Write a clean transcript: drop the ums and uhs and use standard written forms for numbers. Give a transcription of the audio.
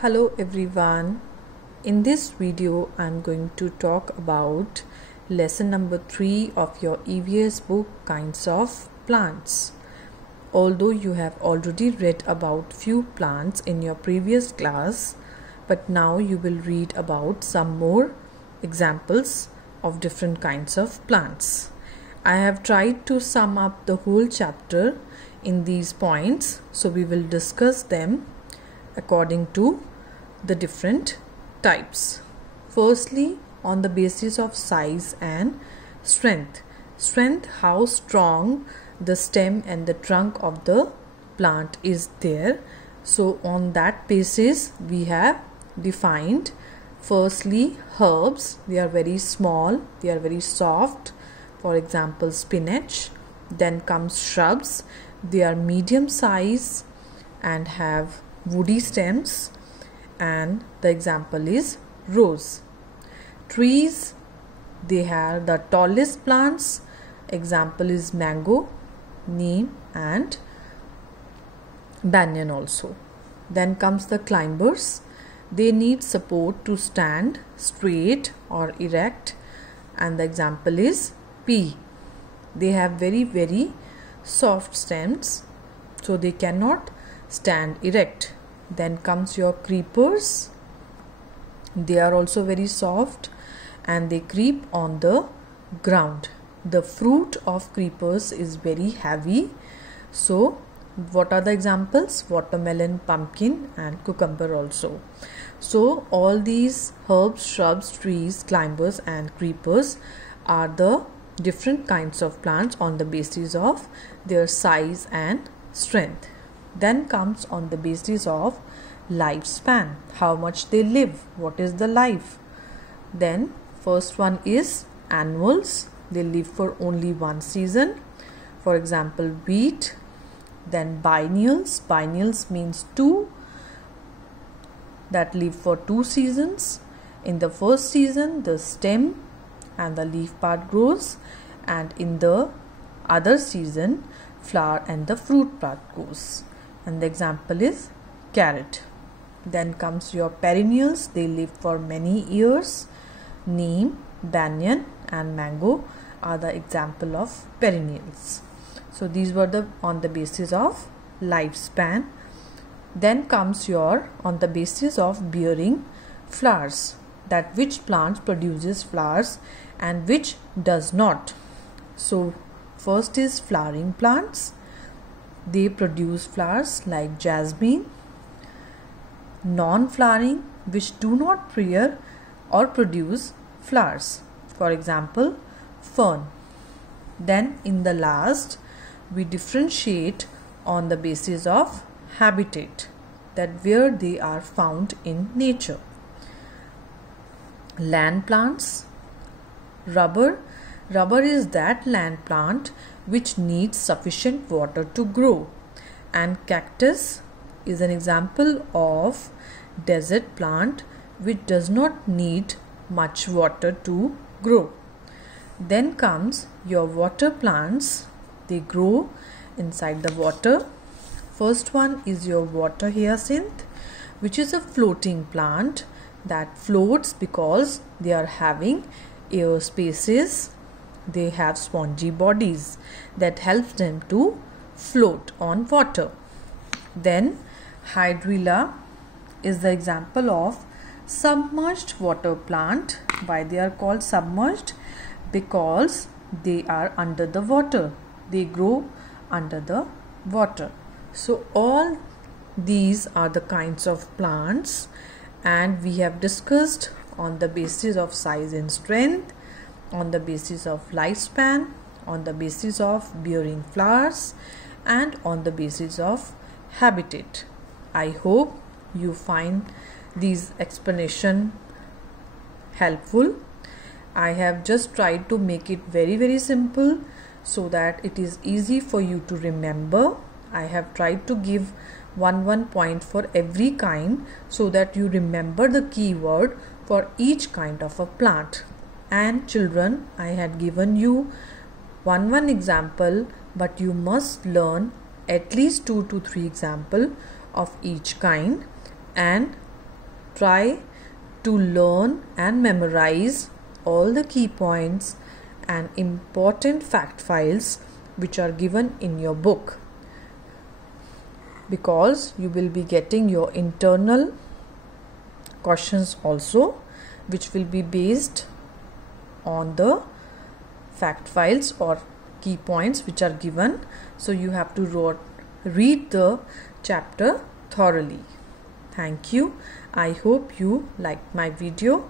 Hello everyone. In this video I'm going to talk about lesson number 3 of your EVS book Kinds of Plants. Although you have already read about few plants in your previous class, but now you will read about some more examples of different kinds of plants. I have tried to sum up the whole chapter in these points, so we will discuss them according to the different types. Firstly, on the basis of size and strength. Strength, how strong the stem and the trunk of the plant is there. So on that basis we have defined firstly herbs. They are very small, they are very soft, for example spinach. Then comes shrubs. They are medium size and have woody stems, and the example is rose. Trees, they have the tallest plants. Example is mango, neem and banyan also. Then comes the climbers. They need support to stand straight or erect, and the example is pea. They have very soft stems, so they cannot stand erect. Then comes your creepers. They are also very soft and they creep on the ground. The fruit of creepers is very heavy. So what are the examples? Watermelon, pumpkin and cucumber also. So all these herbs, shrubs, trees, climbers and creepers are the different kinds of plants on the basis of their size and strength. Then comes on the basis of lifespan, how much they live, what is the life. Then first one is annuals. They live for only one season, for example wheat. Then biennials. Biennials means two, that live for 2 seasons. In the first season the stem and the leaf part grows, and in the other season flower and the fruit part goes, and the example is carrot. Then comes your perennials. They live for many years. Neem, banyan and mango are the example of perennials. So these were the on the basis of lifespan. Then comes your on the basis of bearing flowers, that which plant produces flowers and which does not. So first is flowering plants. They produce flowers like jasmine. Non-flowering, which do not bear or produce flowers, for example fern. Then in the last we differentiate on the basis of habitat, that where they are found in nature. Land plants. Rubber. Rubber is that land plant which needs sufficient water to grow, and cactus is an example of desert plant which does not need much water to grow. Then comes your water plants. They grow inside the water. First one is your water hyacinth, which is a floating plant that floats because they are having air spaces. They have spongy bodies that helps them to float on water. Then hydrilla is the example of submerged water plant. Why they are called submerged? Because they are under the water. They grow under the water. So all these are the kinds of plants, and we have discussed on the basis of size and strength, on the basis of lifespan, on the basis of bearing flowers, and on the basis of habitat. I hope you find these explanation helpful. I have just tried to make it very simple so that it is easy for you to remember. I have tried to give one point for every kind so that you remember the keyword for each kind of a plant. And children, I had given you one example, but you must learn at least 2 to 3 example of each kind, and try to learn and memorize all the key points and important fact files which are given in your book, because you will be getting your internal questions also, which will be based on the fact files or key points which are given. So you have to read the chapter thoroughly. Thank you. I hope you liked my video.